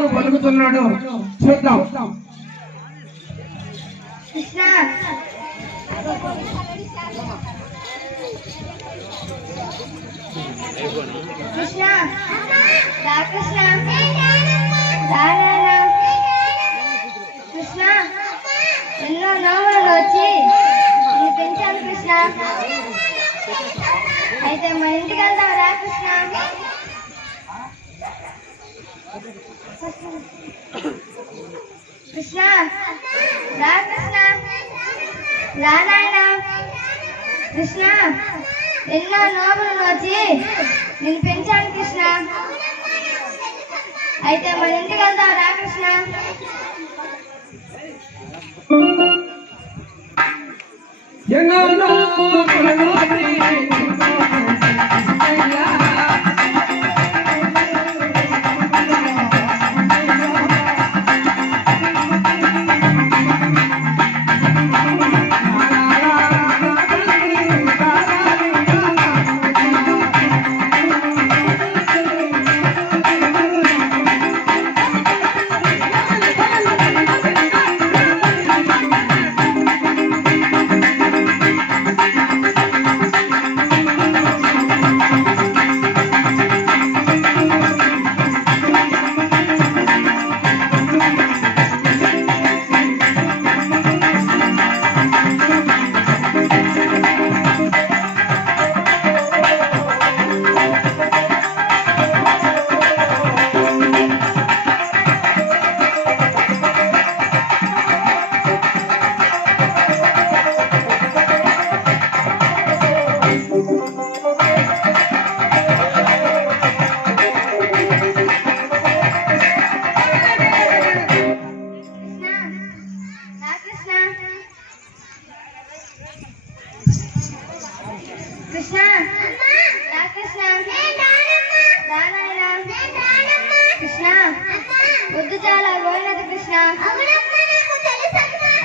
పలుకులు పలుకుతున్నాడు చూద్దాం. కృష్ణ కృష్ణ రా కృష్ణ కృష్ణ ఎన్నో నోములు వచ్చి నిన్ను పెంచాను కృష్ణ. అయితే మన ఇంటికి వెళ్తావు రా కృష్ణ. కృష్ణ రా కృష్ణ రా నాయనా. కృష్ణ ఎన్నో నోములు వచ్చి నిన్ను పెంచాను కృష్ణ. అయితే మన ఇంటికి వెళ్తావు రా కృష్ణ. కృష్ణ కృష్ణ పొద్దు చాలా పోయినది కృష్ణ.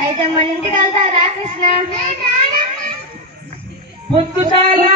అయితే మన ఇంటికి వెళ్తావు రా కృష్ణ. పొద్దు చాలా